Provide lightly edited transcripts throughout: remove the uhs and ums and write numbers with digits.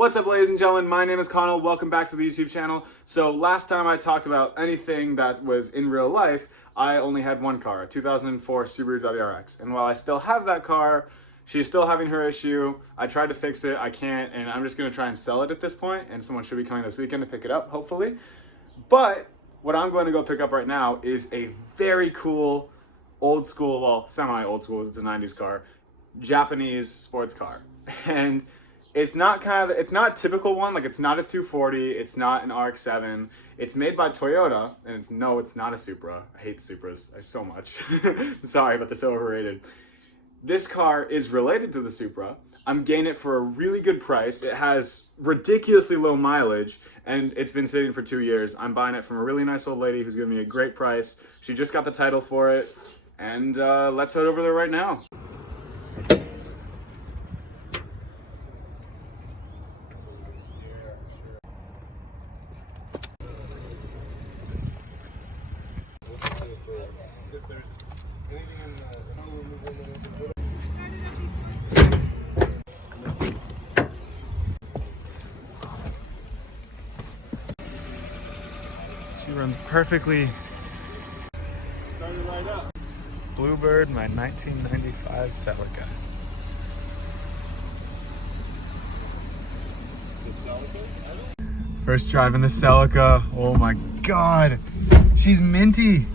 What's up, ladies and gentlemen? My name is Connell. Welcome back to the YouTube channel. So last time I talked about anything that was in real life, I only had one car, a 2004 Subaru WRX. And while I still have that car, she's still having her issue. I tried to fix it, I can't, and I'm just gonna try and sell it at this point, and someone should be coming this weekend to pick it up, hopefully. But what I'm going to go pick up right now is a very cool, old school, well, semi-old school, it's a 90s car, Japanese sports car. And it's not a typical one, like it's not a 240, it's not an RX-7. It's made by Toyota, and it's not a Supra. I hate Supras so much. Sorry, but they're so overrated. This car is related to the Supra. I'm getting it for a really good price. It has ridiculously low mileage, and it's been sitting for 2 years. I'm buying it from a really nice old lady who's giving me a great price. She just got the title for it, and let's head over there right now. She runs perfectly. Started right up. Bluebird, my 1995 Celica. First drive in the Celica. Oh my God, she's minty.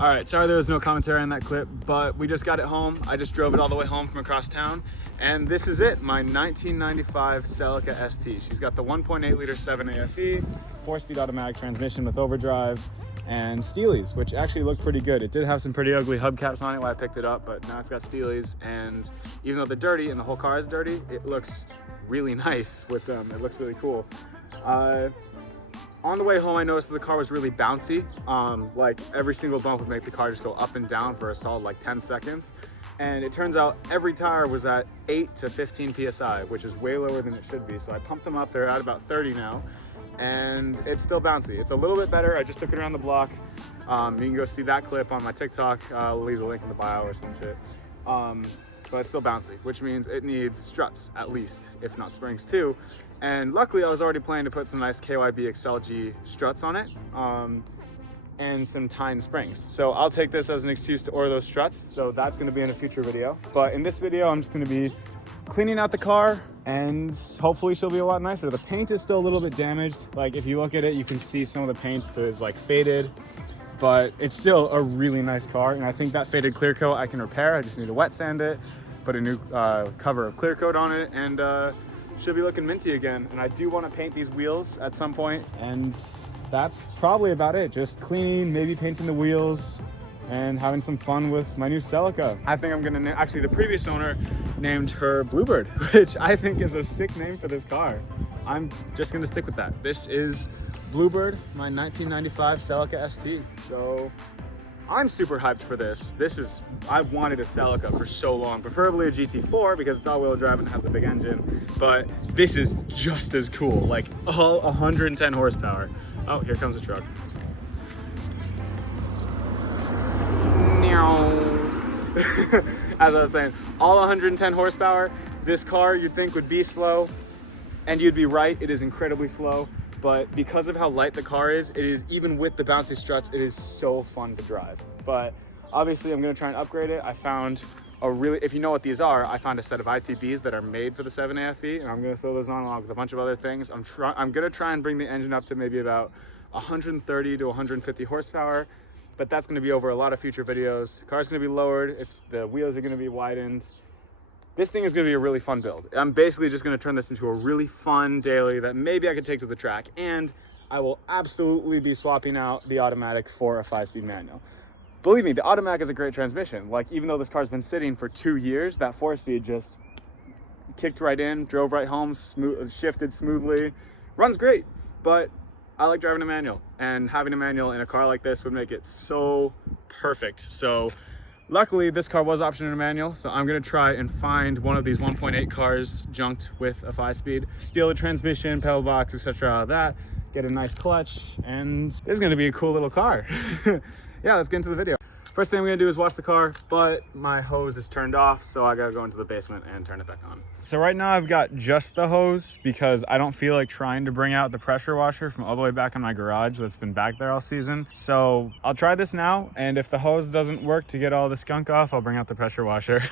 Alright, sorry there was no commentary on that clip, but we just got it home. I just drove it all the way home from across town, and this is it, my 1995 Celica ST. She's got the 1.8 liter 7AFE, 4-speed automatic transmission with overdrive, and Steelies, which actually look pretty good. It did have some pretty ugly hubcaps on it when I picked it up, but now it's got Steelies, and even though they're dirty and the whole car is dirty, it looks really nice with them. It looks really cool. On the way home, I noticed that the car was really bouncy. Like every single bump would make the car just go up and down for a solid like 10 seconds. And it turns out every tire was at 8 to 15 PSI, which is way lower than it should be. So I pumped them up, they're at about 30 now, and it's still bouncy. It's a little bit better. I just took it around the block. You can go see that clip on my TikTok. I'll leave the link in the bio or some shit. But it's still bouncy, which means it needs struts at least, if not springs too. And luckily I was already planning to put some nice KYB XLG struts on it and some Tyne springs. So I'll take this as an excuse to order those struts. So that's gonna be in a future video. But in this video, I'm just gonna be cleaning out the car and hopefully she'll be a lot nicer. The paint is still a little bit damaged. Like if you look at it, you can see some of the paint is like faded, but it's still a really nice car. And I think that faded clear coat I can repair. I just need to wet sand it, put a new cover of clear coat on it, and should be looking minty again. And I do want to paint these wheels at some point, and that's probably about it. Just cleaning, maybe painting the wheels, and having some fun with my new Celica. I think I'm gonna actually, the previous owner named her Bluebird, which I think is a sick name for this car. I'm just gonna stick with that. This is Bluebird, my 1995 Celica ST. So I'm super hyped for this. I've wanted a Celica for so long, preferably a GT4 because it's all-wheel drive and has the big engine, but this is just as cool, like all 110 horsepower. Oh, here comes the truck. As I was saying, all 110 horsepower. This car you'd think would be slow, and you'd be right, it is incredibly slow. But because of how light the car is, it is, even with the bouncy struts, it is so fun to drive. But obviously I'm gonna try and upgrade it. I found if you know what these are, I found a set of ITBs that are made for the 7AFE, and I'm gonna throw those on along with a bunch of other things. I'm gonna try and bring the engine up to maybe about 130 to 150 horsepower, but that's gonna be over a lot of future videos. The car's gonna be lowered, the wheels are gonna be widened, this thing is going to be a really fun build. I'm basically just going to turn this into a really fun daily that maybe I could take to the track, and I will absolutely be swapping out the automatic for a 5-speed manual. Believe me, the automatic is a great transmission. Like, even though this car's been sitting for 2 years, that 4-speed just kicked right in, drove right home, shifted smoothly, runs great. But I like driving a manual, and having a manual in a car like this would make it so perfect. So luckily, this car was optioned in a manual, so I'm gonna try and find one of these 1.8 cars junked with a 5-speed, steal the transmission, pedal box, etc. out of that, get a nice clutch, and this is gonna be a cool little car. Yeah, let's get into the video. First thing I'm gonna do is wash the car, but my hose is turned off, so I gotta go into the basement and turn it back on. So right now I've got just the hose because I don't feel like trying to bring out the pressure washer from all the way back in my garage that's been back there all season. So I'll try this now, and if the hose doesn't work to get all the skunk off, I'll bring out the pressure washer.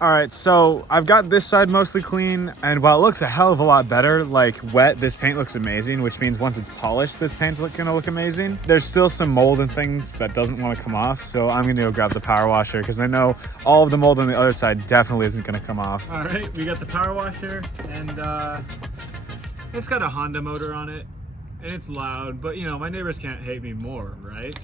All right, so I've got this side mostly clean, and while it looks a hell of a lot better, like wet, this paint looks amazing, which means once it's polished, this paint's gonna look amazing. There's still some mold and things that doesn't want to come off, so I'm gonna go grab the power washer because I know all of the mold on the other side definitely isn't gonna come off. All right, we got the power washer, and it's got a Honda motor on it, and it's loud, but you know, my neighbors can't hate me more, right?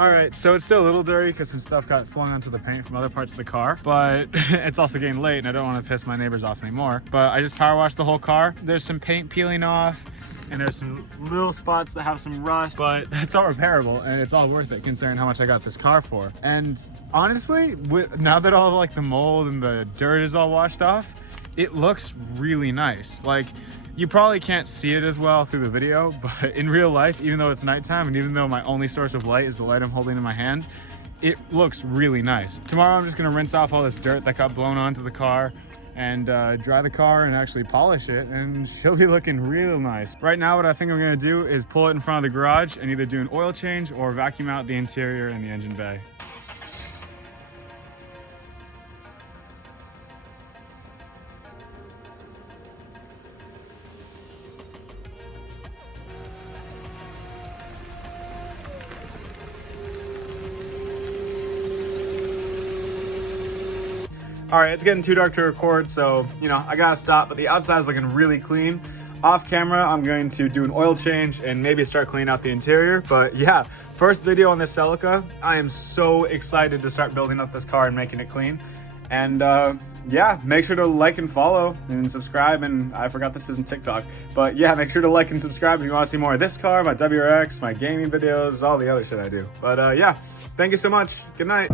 All right, so it's still a little dirty because some stuff got flung onto the paint from other parts of the car, but it's also getting late and I don't want to piss my neighbors off anymore. But I just power washed the whole car. There's some paint peeling off and there's some little spots that have some rust, but it's all repairable and it's all worth it considering how much I got this car for. And honestly, now that all like the mold and the dirt is all washed off, it looks really nice. Like, you probably can't see it as well through the video, but in real life, even though it's nighttime and even though my only source of light is the light I'm holding in my hand, it looks really nice. Tomorrow I'm just gonna rinse off all this dirt that got blown onto the car and dry the car and actually polish it, and she'll be looking real nice. Right now what I think I'm gonna do is pull it in front of the garage and either do an oil change or vacuum out the interior and the engine bay. All right, it's getting too dark to record, so, you know, I gotta stop, but the outside is looking really clean. Off camera, I'm going to do an oil change and maybe start cleaning out the interior. But yeah, first video on this Celica. I am so excited to start building up this car and making it clean. And yeah, make sure to like and follow and subscribe. And I forgot this isn't TikTok, but yeah, make sure to like and subscribe if you want to see more of this car, my WRX, my gaming videos, all the other shit I do. But yeah, thank you so much. Good night.